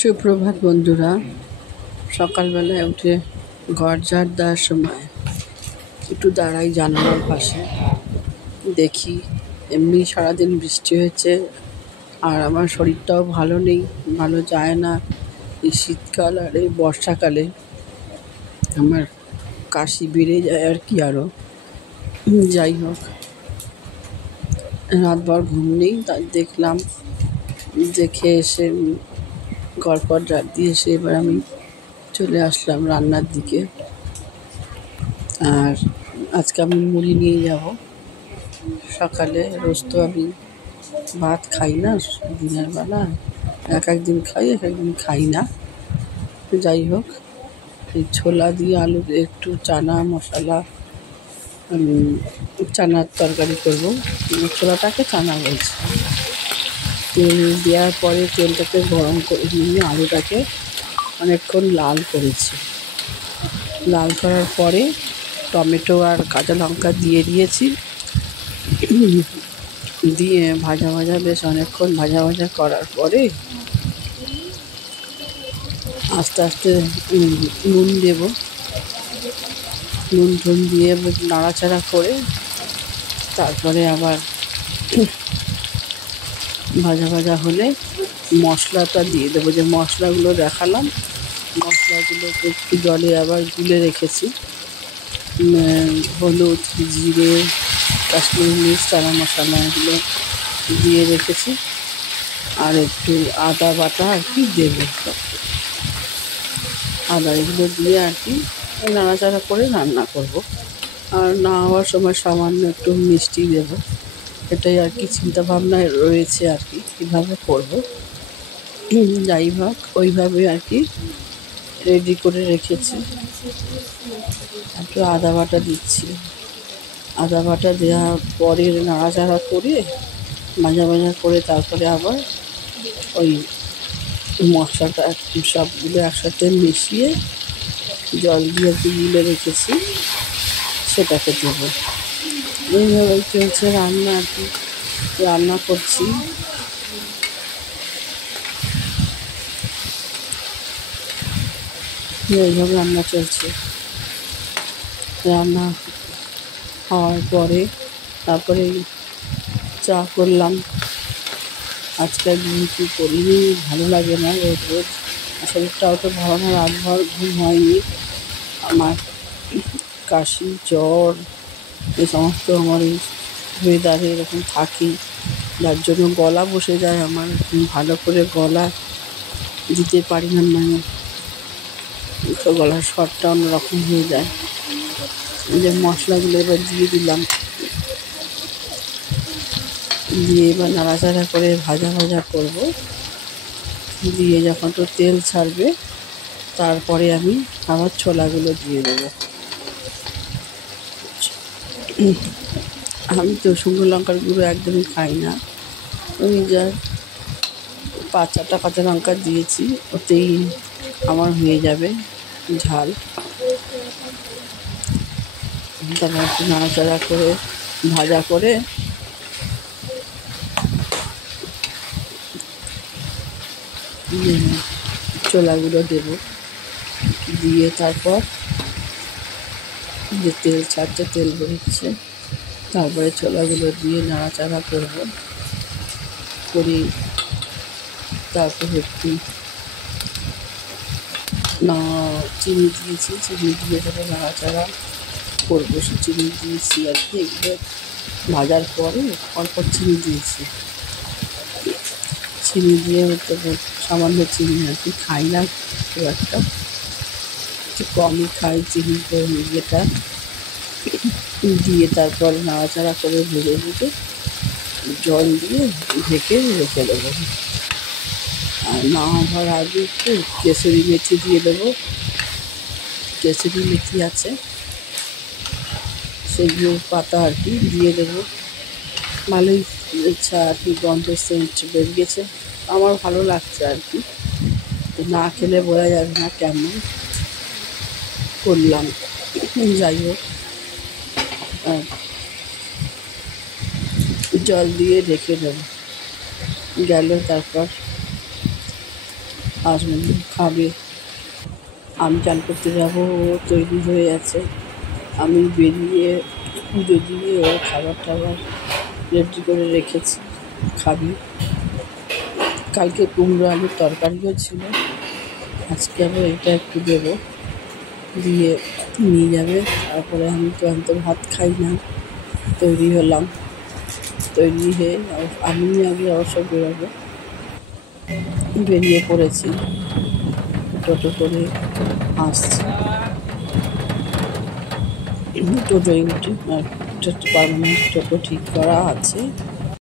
সুপ্রভাত বন্ধুরা। সকালবেলায় উঠে ঘর ঝাড় দেওয়ার সময় একটু দাঁড়াই জানালার পাশে, দেখি এমনি সারাদিন বৃষ্টি হয়েছে আর আমার শরীরটাও ভালো নেই, ভালো যায় না। এই শীতকাল আর এই বর্ষাকালে আমার কাশি বেড়ে যায় আর কি। আরও যাই হোক, রাতভর ঘুম নেই, তাই দেখলাম। দেখে এসে ঘর ঝাড় দিয়ে এসে এবার আমি চলে আসলাম রান্নার দিকে। আর আজকে আমি মুড়ি নিয়ে যাব সকালে। রোজ তো আমি ভাত খাই না দিনের বেলা, এক একদিন খাই, এক একদিন খাই না। যাই হোক, এই ছোলা দিয়ে আলু দিয়ে একটু চানা মশলা, চানার তরকারি করব। ছোলাটাকে চানা বলছি। তেল দেওয়ার পরে তেলটাকে গরম করে নিয়ে আলুটাকে অনেকক্ষণ লাল করেছি। লাল করার পরে টমেটো আর কাঁচা লঙ্কা দিয়ে দিয়েছি, দিয়ে ভাজা বেশ অনেকক্ষণ ভাজা করার পরে আস্তে আস্তে নুন দেব। নুন টুন দিয়ে নাড়াচাড়া করে তারপরে আবার ভাজা হলে মশলাটা দিয়ে দেবো। যে মশলাগুলো দেখালাম, মশলাগুলোকে একটু জলে আবার গুলে রেখেছি। হলুদ, জিরে, কাশ্মীরি মির্চ, চানা মশলা এগুলো দিয়ে রেখেছি। আর একটু আদা বাটা আর কি দেবো। আদা এগুলো দিয়ে আর কি নাড়াচাড়া করে রান্না করব। আর না হওয়ার সময় সামান্য একটু মিষ্টি দেব। এটাই আর কি চিন্তাভাবনায় রয়েছে আর কি, কীভাবে করব। যাই হোক, ওইভাবে আর কি রেডি করে রেখেছি। একটু আদা বাটা দিচ্ছি। আদা বাটা দেওয়ার পরে নাড়াচাড়া করে ভাজা করে তারপরে আবার ওই মশলাটা সবগুলো একসাথে মিশিয়ে জল দিয়ে একটু গুলে রেখেছি, সেটাকে দেবো। এইভাবে চলছে রান্না আর কি, রান্না করছি। এইভাবে রান্না চলছে। রান্না হওয়ার পরে তারপরে চা করলাম। আজকে কি করিনি, ভালো লাগে না রোজ। শরীরটাও তো ভালো না, রাতভর ঘুম হয়নি। আমার কাশি, জ্বর, এই সমস্ত আমার এই ওয়েদারে এরকম থাকি, যার জন্য গলা বসে যায় আমার। ভালো করে গলা দিতে পারি না, মানে গলার স্বরটা অন্যরকম হয়ে যায়। যে মশলাগুলো এবার দিয়ে দিলাম, দিয়ে এবার নাড়াচাড়া করে ভাজা করব। দিয়ে যখন তো তেল ছাড়বে তারপরে আমি আবার ছোলাগুলো দিয়ে দেবো। আমি তো শুকনো লঙ্কার গুঁড়ো একদমই খাই না। আমি যা 5-4টা কাঁচা লঙ্কা দিয়েছি, ওতেই আমার হয়ে যাবে ঝাল। তারপর একটু নাড়াচাড়া করে ভাজা করে ছোলাগুলো দেবো। দিয়ে তারপর যে তেল ছাড়ছে, তেল বেরোচ্ছে, তারপরে ছোলাগুলো দিয়ে নাড়াচাড়া করবো। করে তারপর একটু চিনি দিয়েছি, চিনি দিয়ে তারপর নাড়াচাড়া করবো। চিনি দিয়েছি আর কি, এগুলো ভাজার পরে অল্প চিনি দিয়েছি। চিনি দিয়ে সামান্য চিনি আর কি, খাই না খুব একটা, একটু কমই খাই চিনি। ইয়েটা দিয়ে তারপর নাড়াচাড়া করে ভেজে জল দিয়ে ঢেকে রেখে দেবো। আর না হওয়ার আগে একটু কেসুরি মেথি দিয়ে দেবো। কেসুরি মেথি আছে, সেগুলো পাতা আর কি দিয়ে দেবো। ভালোই ইচ্ছা আর কি, গন্ধ সেন্ট বেরিয়েছে, আমার ভালো লাগছে আর কি। না খেলে বোঝা যাবে না কেমন করলাম। যাই হোক, জল দিয়ে ঢেকে দেবো। গেল তারপর হাজবেন্ড খাবে, আমি চান করতে যাবো, ও তৈরি হয়ে আছে। আমি বেরিয়ে পুজো দিয়ে ওর খাবার টাবার রেডি করে রেখেছি, খাবি। কালকে কুমড়ো আলুর তরকারিও ছিল, আজকে আবার এটা একটু দেবো, দিয়ে নিয়ে যাবে। তারপরে আমি তো ভাত খাই না, তৈরি হলাম। তৈরি হয়ে আমি আগে অবশ্য বেরোবো, বেরিয়ে পড়েছি, টোটো করে আসছি। টোটোয় উঠে টোটো পার্মানেন্ট টোটো ঠিক করা আছে।